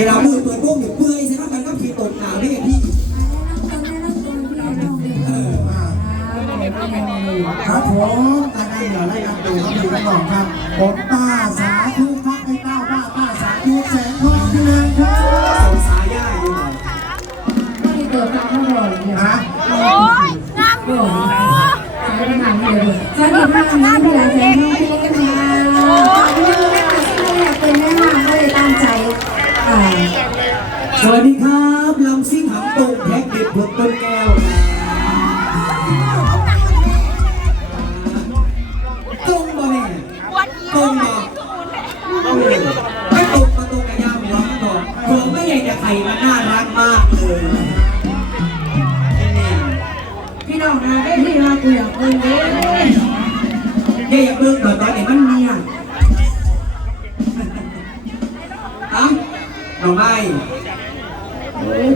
เวลามือเปิดวงอยู่เปื่อยใช่ไหมมันก็ขี่ตกหนาวนี่ไงพี่ครับผมตาได้เหลือไล่กันดูครับดูกันก่อนครับผมป้าสาธุครับไอ้เต้าป้าป้าสาธุแสงทองที่นั่นครับสาย่าอยู่หน่อยฮะโอ้ยงามโอ้ยู่สวัสดีค่ะพี่หลานแสงทองพี่เล็ก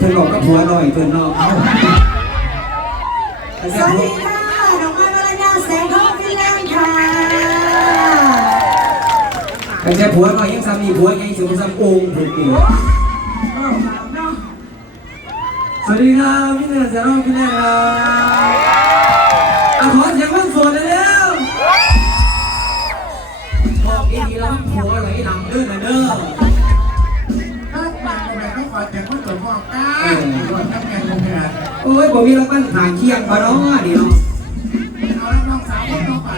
เธอบอกกับผัวหน่อยเธอนอกเอาสวัสดีค่ะน้องไม้วรยาแสงทองพี่เล็กค่ะแต่แค่ผัวหน่อยยังสามีผัวยังสิบสามองค์ถูกตีสวัสดีครับพี่เนยสารองพี่เนยครับอะขอเสีย โอ้ยผมมีรับปั้นขางเคียงมาเนาะเดี๋ยวเอาแล้วน้องสาวคนต่อไป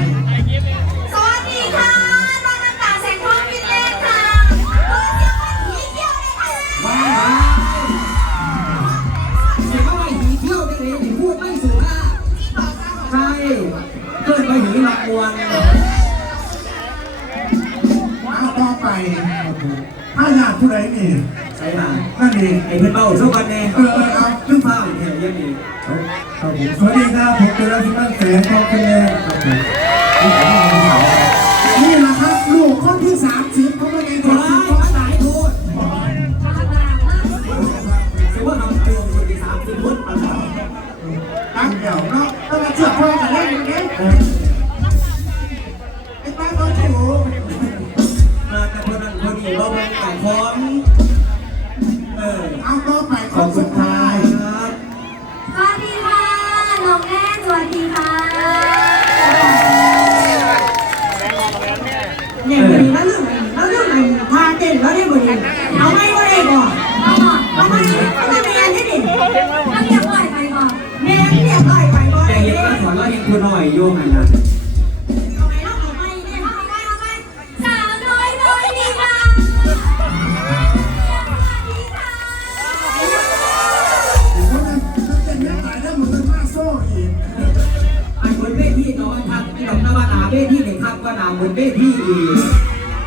สวัสดีค่ะน้องน้ำตาลแสงทองพี่เล็กค่ะเฮ้ยเดี๋ยวมันผีเที่ยวเลยค่ะเสียว่าหีเที่ยวได้เลยพูดไม่สุภาพใช่เกิดไปหีหลักมวลเอาต่อไปถ้าอยากผู้ใดนี่ใช่ป่ะนั่นเองไอ้เพื่อนเบ้าสักวันแน่เออเออเอา ขึ้นฟ้าเนี่ยยังมี ครับผม สวัสดีครับผมเป็นรัฐมนตรีแสงทองที่นั่นครับผมนี่แหละครับลูกคนที่สามสิบเขาไม่ได้ขคอนที่ขอสายโทษถือว่าทำเกินคนที่สามสิบคนมาแล้วตั้งเดี่ยวเนาะต้องมาเชื่อพ่อกันเล่นอย่างนี้ไอ้ตั้งเขาถูกมาแต่คนนั้นคนนี้เราเป็นแต่ของเออเอาต่อไปขอบคุสุณดครัท้าย โยงอะไรนะเอาไปเนาะเอาไปเนี่ยเอาไปเอาไปสาวน้อยน้อยดีค่ะเป็นแม่ตายได้เหมือนมาโซ่อีกไอ้คนเวทีนอนทักไอ้ดอกนาวานาเวทีเนี่ยทักว่านาบนเวทีอีก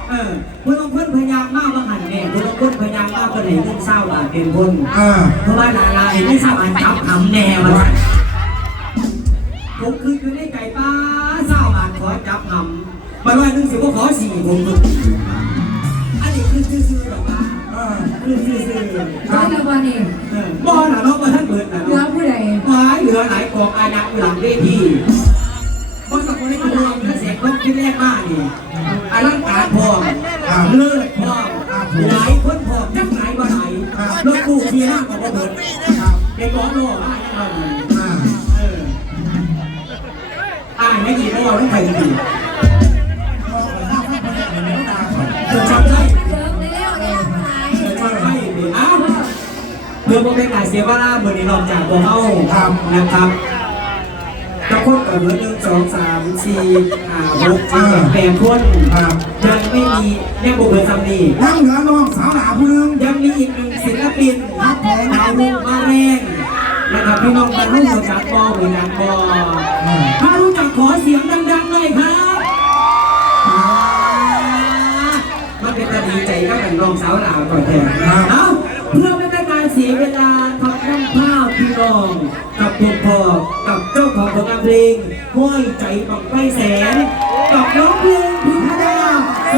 เออคุณลงพ้นพยายามมากว่าหันแน่คุณลงพ้นพยายามมากคนไหนเงินเศร้าอะเป็นคนอ่าเพราะว่าหลายรายไม่ทราบอันจับทำแน่มา ผมคืออยู่ในใจป้าเศร้าบานขอจับทำมาว่านึงสิว่าขอสี่ผมอันนี้คือซื่อๆหรอป้าอ่าคือซื่อแล้วแต่วันนี้ๆเออบ่หน่ะเนาะบ่ท่านเบิดน่ะเหลือเนาะผู้ใดหลายเหลือหลายกองอายักหลังเวทีบ่สักคนได้ตัวถ้าเสียงต้องคิดแรกมากนี่อลังการพอเลิศพอหลายคนพอจักหลายบ่หลายรถตู้ที่ห้าก็บ่เบิดเป็นร้อนรอมาจังว่าอ่า อ่านไม่กี่รอบต้องใครดีเธอจำได้เดิมเร็วเร็วหายเธอจำได้ดีอ้าวเพื่อบ่เป็นการเสียเวลาเมื่อนี้นอกจากตัวเฮานะครับตะคนกับเหลือหนึ่งสองสามสี่ห้าหกเจ็ดแปดคนยังไม่มียังบุกเบิกซ้ำนี่นั่งเหลือน้องสาวหลาผู้นึงยังมีอีกหนึ่งศิลปินครับผมดาวรุ่งมาแรงนะ ครับพี่น้องมารู้จักบอเหมือนกันบอถ้ารู้จักขอเสียงดังๆหน่อยครับมันเป็นตาดีใจก็เป็นรองสาวหลาวก่อนแทนเอาเพื่อไม่ให้การเสียเวลาทำน้ำข้าวพี่น้องกับคุณพ่อกับเจ้าของผลงานเพลงห้อยใจบังไฟแสนกับน้องเพลงพิธดา